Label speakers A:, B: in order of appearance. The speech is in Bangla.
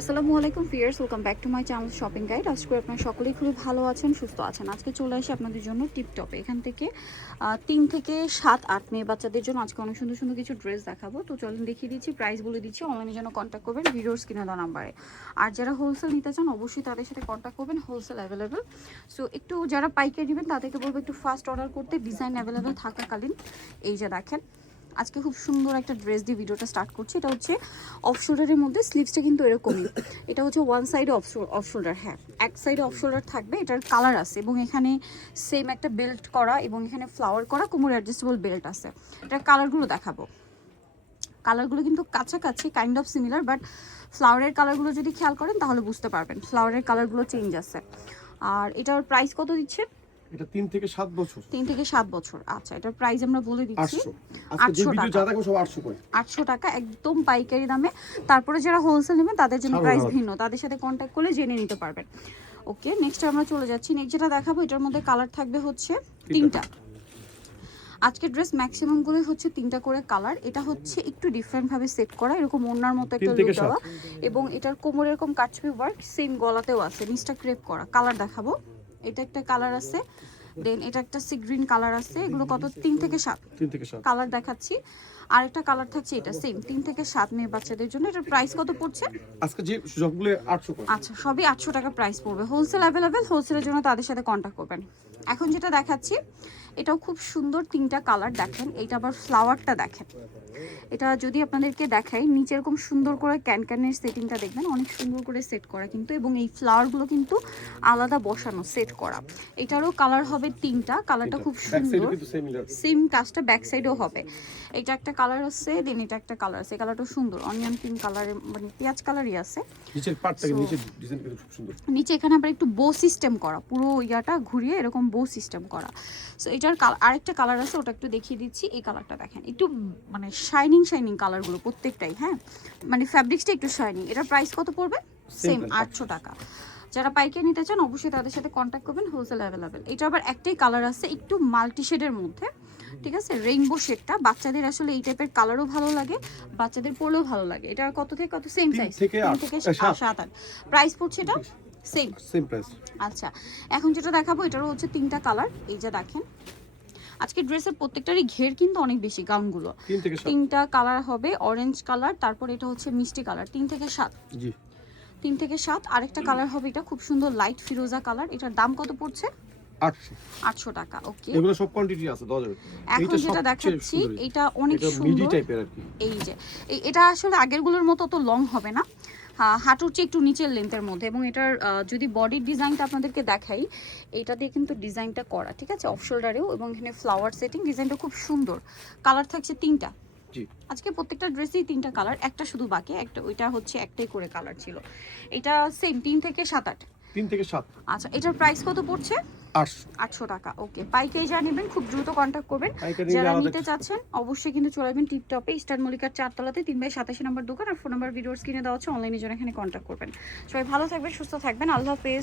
A: আসসালামু আলাইকুম fierce welcome back to my channel shopping guide আজকে আপনারা সকলেই খুবই ভালো আছেন, সুস্থ আছেন। আজকে চলে আসি আপনাদের জন্য টিপটপে এখান থেকে তিন থেকে সাত, আট মেয়ে বাচ্চাদের জন্য আজকে অনেক সুন্দর সুন্দর কিছু ড্রেস দেখাবো। তো চলুন দেখিয়ে দিচ্ছি প্রাইস বলে দিচ্ছি অনলাইনে জন্য কন্ট্যাক্ট করবেন ভিডিওর স্ক্রিনে দেওয়া নাম্বারে আর যারা হোলসেল নিতে চান, অবশ্যই তাদের সাথে কন্ট্যাক্ট করবেন হোলসেল অ্যাভেলেবেল সো একটু যারা পাইকারি নেবেন, তাদেরকে বলব একটু ফার্স্ট অর্ডার করতে ডিজাইন অ্যাভেলেবেল থাকাকালীন। এই যে দেখেন আজকে খুব সুন্দর একটা ড্রেস দিয়ে ভিডিওটা স্টার্ট করছি। এটা হচ্ছে অফ শোল্ডারের মধ্যে স্লিভসটা কিন্তু এরকমই। এটা হচ্ছে ওয়ান সাইডে অফ অফ শোল্ডার হ্যাঁ। এক সাইডে অফ শোল্ডার থাকবে, এটার কালার আছে এবং এখানে সেম একটা বেল্ট করা এবং এখানে ফ্লাওয়ার করা কোমর অ্যাডজাস্টেবল বেল্ট আছে। এটার কালারগুলো দেখাবো। কালারগুলো কিন্তু কাছাকাছি কাইন্ড অফ সিমিলার বাট ফ্লাওয়ারের কালারগুলো যদি খেয়াল করেন তাহলে বুঝতে পারবেন। ফ্লাওয়ারের কালারগুলো চেঞ্জ আছে। আর এটার প্রাইস কত দিচ্ছে?
B: এটা তিন থেকে সাত বছর।
A: তিন থেকে সাত বছর। আচ্ছা এটার প্রাইস আমরা বলে দিচ্ছি
B: আটশো। আজকে যে ভিডিও। যা সব আটশো করে।
A: আটশো টাকা একদম পাইকারি দামে। তারপরে যারা হোলসেল নেবেন তাদের জন্য প্রাইস ভিন্ন। তাদের সাথে কন্ট্যাক্ট করলে জেনে নিতে পারবেন। ওকে নেক্সট আমরা চলে যাচ্ছি। নেক্সট যেটা দেখাবো এটার মধ্যে কালার থাকবে হচ্ছে তিনটা। আজকের ড্রেস ম্যাক্সিমামগুলোই হচ্ছে তিনটা করে কালার এটা হচ্ছে একটু ডিফারেন্ট ভাবে সেট করা। এরকম ওড়নার মতো একটা লুক দেওয়া। এবং এটার কোমর এরকম কাটছবি ওয়ার্ক সেম গলাতেও আছে। নিচটা ক্রেপ করা। কালার দেখাবো। এটা একটা কালার আছে। দেন এটা একটা সি গ্রিন কালার আছে। এগুলো কত? তিন থেকে সাত।
B: তিন থেকে সাত।
A: কালার দেখাচ্ছি। আরেকটা কালার থাকছে এটা সেম তিন থেকে সাত মেয়ে বাচ্চাদের জন্য। এটার প্রাইস কত পড়ছে?
B: আজকে যে সবগুলো আটশো
A: আচ্ছা সবই আটশো টাকা প্রাইস পড়বে। হোলসেল অ্যাভেলেবেল হোলসেলের জন্য তাদের সাথে কন্ট্যাক্ট করবেন। এখন যেটা দেখাচ্ছি এটাও খুব সুন্দর তিনটা কালার দেখেন। এটা আবার ফ্লাওয়ারটা দেখেন। এটা যদি আপনাদেরকে দেখাই নিচে এরকম সুন্দর করে ক্যানক্যানের সেটিংটা দেখবেন অনেক সুন্দর করে সেট করা কিন্তু এবং এই ফ্লাওয়ারগুলো কিন্তু আলাদা বসানো সেট করা। এটারও কালার হবে তিনটা কালারটা খুব সুন্দর। সেম কাজটা ব্যাক সাইডেও হবে। এটা একটা কালার আছে দেন এটা একটা কালার আছে কালারটা সুন্দর। অনিয়ন পিঙ্ক কালার মানে পেঁয়াজ কালারই আছে।
B: নিচের পার্টটাকে নিচের ডিজাইন কিন্তু খুব সুন্দর।
A: নিচে এখানে আবার একটু বো সিস্টেম করা পুরো ইয়াটা ঘুরিয়ে এরকম বো সিস্টেম করা। সো এটার আরেকটা কালার আছে ওটা একটু দেখিয়ে দিচ্ছি এই কালারটা দেখেন। একটু মানে শাইনিং শাইনিং কালারগুলো প্রত্যেকটাই হ্যাঁ? মানে ফ্যাব্রিক্সটা একটু শাইনিং এটার প্রাইস কত পড়বে? সেম আটশো টাকা। যারা পাইকারি নিতে চান অবশ্যই তাদের সাথে কন্ট্যাক্ট করবেন হোলসেল অ্যাভেলেবেল এটা আবার একটাই কালার আছে একটু মাল্টি শেডের মধ্যে ঠিক আছে? রেইনবো শেডটা বাচ্চাদের আসলে এই টাইপের কালারও ভালো লাগে বাচ্চাদের পরলেও ভালো লাগে। এটা কত থেকে কত? সেম সাইজ
B: থেকে। সাত।
A: আট। প্রাইস পড়ছে এটা? সেম
B: সেম প্রাইস
A: আচ্ছা। এখন যেটা দেখাবো এটারও হচ্ছে তিনটা কালার এই যে দেখেন আজকে ড্রেসের প্রত্যেকটারই ঘের কিন্তু অনেক বেশি গাউনগুলো
B: তিন
A: তিনটা কালার হবে অরেঞ্জ কালার তারপর এটা হচ্ছে মিষ্টি কালার তিন থেকে সাত।
B: জি।
A: তিন থেকে সাত আরেকটা কালার হবে এটা খুব সুন্দর লাইট ফিরোজা কালার এটার দাম কত পড়ছে?
B: আটশো।
A: আটশো টাকা ওকে
B: এগুলো সব কোয়ান্টিটি আছে দেওয়া
A: এখন যেটা দেখাচ্ছি এটা। অনেক
B: মিডি
A: সুন্দর।
B: টাইপের আর কি।
A: এই যে এটা আসলে আগেরগুলোর মতো তো লং হবে না। হাঁটুর চেয়ে একটু নিচের লেন্থের মধ্যে এবং এটার যদি বডির ডিজাইনটা আপনাদেরকে দেখাই এটা দিয়ে কিন্তু ডিজাইনটা করা ঠিক আছে? অফ শোল্ডারেও এবং এখানে ফ্লাওয়ার সেটিং ডিজাইনটা খুব সুন্দর। কালার থাকছে তিনটা। আজকে প্রত্যেকটা ড্রেসেই তিনটা কালার একটা শুধু বাকি একটা ওইটা হচ্ছে একটাই করে কালার ছিল। এটা সেম তিন থেকে সাত আট।
B: তিন থেকে সাত।
A: আচ্ছা এটার প্রাইস কত পড়ছে?
B: আটশো।
A: টাকা ওকে পাইকারি যা নেবেন খুব দ্রুত কন্ট্যাক্ট করবেন। যারা নিতে চাচ্ছেন অবশ্যই কিন্তু চলে আসবেন টিপটপে স্টার মল্লিকার চারতলাতে তিন বাই সাতাশি নম্বর দোকান আর ফোন নাম্বার ভিডিওর স্ক্রিনে দেওয়া হচ্ছে অনলাইনে জন্য এখানে কন্ট্যাক্ট করবেন। সবাই ভালো থাকবেন সুস্থ থাকবেন আল্লাহ হাফেজ।